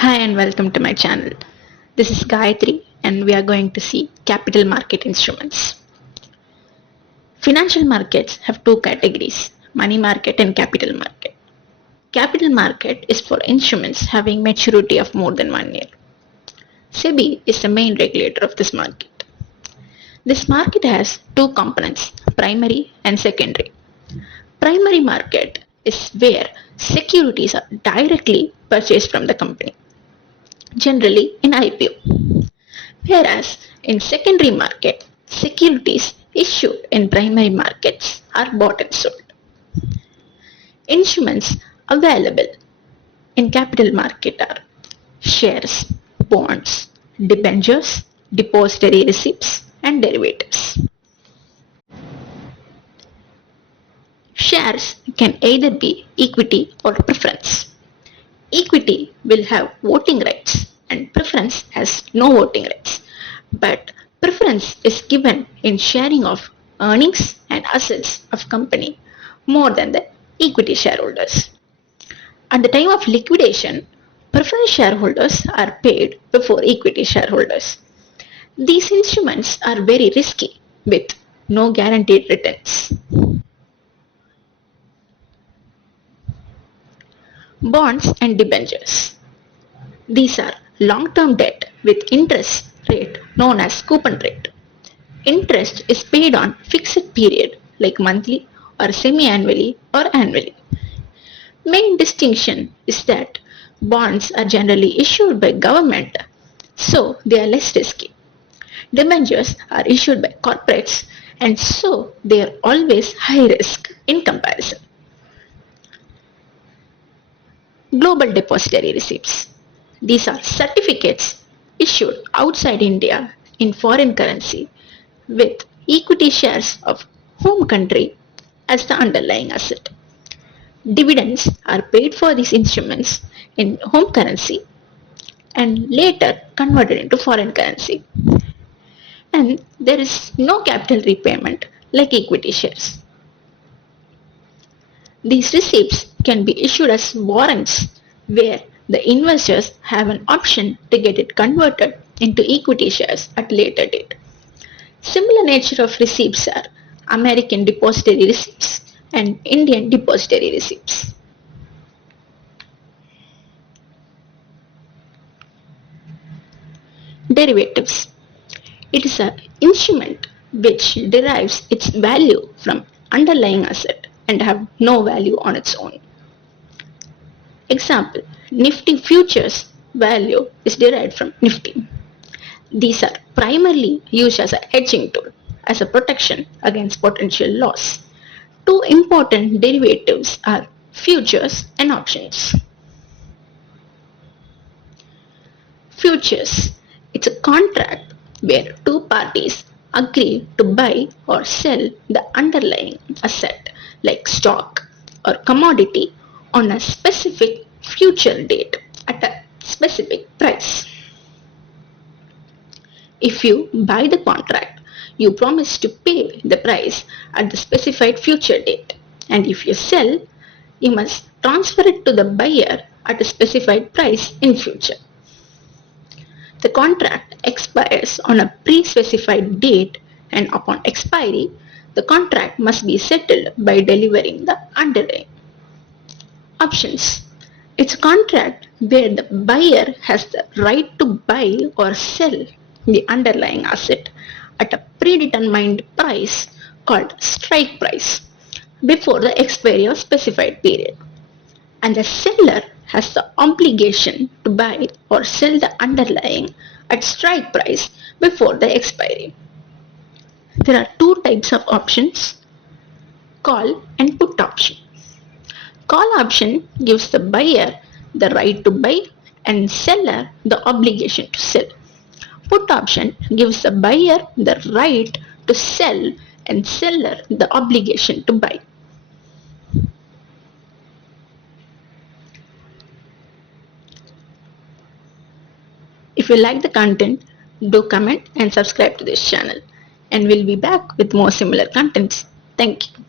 Hi and welcome to my channel. This is Gayatri and we are going to see capital market instruments. Financial markets have two categories, money market and capital market. Capital market is for instruments having maturity of more than 1 year. SEBI is the main regulator of this market. This market has two components, primary and secondary. Primary market is where securities are directly purchased from the company, generally in IPO. Whereas in secondary market, securities issued in primary markets are bought and sold. Instruments available in capital market are shares, bonds, debentures, depository receipts, and derivatives. Shares can either be equity or preference. Equity will have voting rights and preference has no voting rights. But preference is given in sharing of earnings and assets of company more than the equity shareholders. At the time of liquidation, preference shareholders are paid before equity shareholders. These instruments are very risky with no guaranteed returns. Bonds and debentures. These are long-term debt with interest rate known as coupon rate. Interest is paid on fixed period like monthly or semi-annually or annually. Main distinction is that bonds are generally issued by government, so they are less risky. Debentures are issued by corporates and so they are always high risk in comparison. Global depository receipts. These are certificates issued outside India in foreign currency with equity shares of home country as the underlying asset. Dividends are paid for these instruments in home currency and later converted into foreign currency. And there is no capital repayment like equity shares. These receipts can be issued as warrants where the investors have an option to get it converted into equity shares at later date. Similar nature of receipts are American depository receipts and Indian depository receipts. Derivatives. It is an instrument which derives its value from underlying asset and have no value on its own. Example, Nifty futures value is derived from Nifty. These are primarily used as a hedging tool, as a protection against potential loss. Two important derivatives are futures and options. Futures. It's a contract where two parties agree to buy or sell the underlying asset like stock or commodity on a specific future date at a specific price. If you buy the contract, you promise to pay the price at the specified future date, and if you sell, you must transfer it to the buyer at a specified price in future. The contract expires on a pre-specified date and upon expiry, the contract must be settled by delivering the underlying. Options. It's a contract where the buyer has the right to buy or sell the underlying asset at a predetermined price called strike price before the expiry of specified period. And the seller has the obligation to buy or sell the underlying at strike price before the expiry. There are two types of options, call and put option. Call option gives the buyer the right to buy and seller the obligation to sell. Put option gives the buyer the right to sell and seller the obligation to buy. If you like the content, do comment and subscribe to this channel. And we'll be back with more similar contents. Thank you.